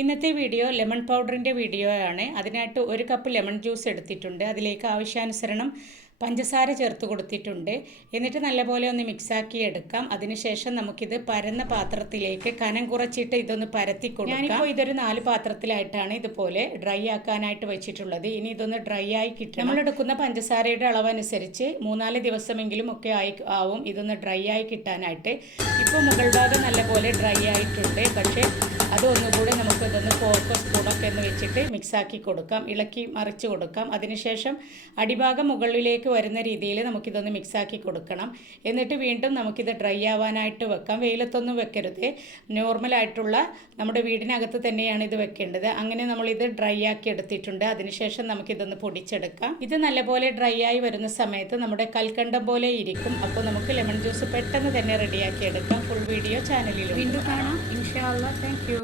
ഇന്നത്തെ video lemon പൗഡറിന്റെ video ആണ്. അതിനായിട്ട് ഒരു കപ്പ് ലെമൺ ജ്യൂസ് എടുത്തിട്ടുണ്ട്. അതിലേക്ക് ആവശ്യാനുസരണം പഞ്ചസാര ചേർത്ത് കൊടുത്തിട്ടുണ്ട്. എന്നിട്ട് നല്ലപോലെ ഒന്ന് മിക്സാക്കി എടുക്കാം. അതിനുശേഷം നമുക്കിത് പരന്ന പാത്രത്തിലേക്ക് കനം കുറച്ചിട്ട് ഇതൊന്ന് പരത്തി കൊടുക്കാം. ഞാനിപ്പോൾ ഇതൊരു നാല് പാത്രത്തിലായിട്ടാണ് ഇതുപോലെ ഡ്രൈ ആക്കാനായിട്ട് വെച്ചിട്ടുള്ളത്. ഇനി ഇതൊന്ന് ഡ്രൈ ആയി കിട്ടും നമ്മൾ എടുക്കുന്ന പഞ്ചസാരയുടെ അളവനുസരിച്ച് മൂന്നാൽ ദിവസമെങ്കിലും ഒക്കെ ആയി ആവും ഇതൊന്ന് ഡ്രൈ ആയി കിട്ടാനായിട്ട്. ഇപ്പോൾ മുകൾ ഭാഗം നല്ലപോലെ ഡ്രൈ ആയിട്ടുണ്ട്. പക്ഷേ അത് ഒന്നുകൂടെ നമുക്ക് ഇതൊന്ന് ഫോർക്കോ സ്പൂണൊക്കെ ഒന്ന് വെച്ചിട്ട് മിക്സാക്കി കൊടുക്കാം. ഇളക്കി മറിച്ച് കൊടുക്കാം. അതിനുശേഷം അടിഭാഗം മുകളിലേക്ക് വരുന്ന രീതിയിൽ നമുക്കിതൊന്ന് മിക്സാക്കി കൊടുക്കണം. എന്നിട്ട് വീണ്ടും നമുക്കിത് ഡ്രൈ ആവാനായിട്ട് വെക്കാം. വെയിലത്തൊന്നും വെക്കരുത്. നോർമലായിട്ടുള്ള നമ്മുടെ വീടിനകത്ത് തന്നെയാണ് ഇത് വെക്കേണ്ടത്. അങ്ങനെ നമ്മളിത് ഡ്രൈ ആക്കി എടുത്തിട്ടുണ്ട്. അതിനുശേഷം നമുക്കിതൊന്ന് പൊടിച്ചെടുക്കാം. ഇത് നല്ലപോലെ ഡ്രൈ ആയി വരുന്ന സമയത്ത് നമ്മുടെ കൽക്കണ്ടം പോലെ ഇരിക്കും. അപ്പോൾ നമുക്ക് ലെമൺ ജ്യൂസ് പെട്ടെന്ന് തന്നെ റെഡിയാക്കി എടുക്കാം. ഫുൾ വീഡിയോ ചാനലിൽ വീണ്ടും കാണാം. ഇൻഷാല്ല താങ്ക് യു.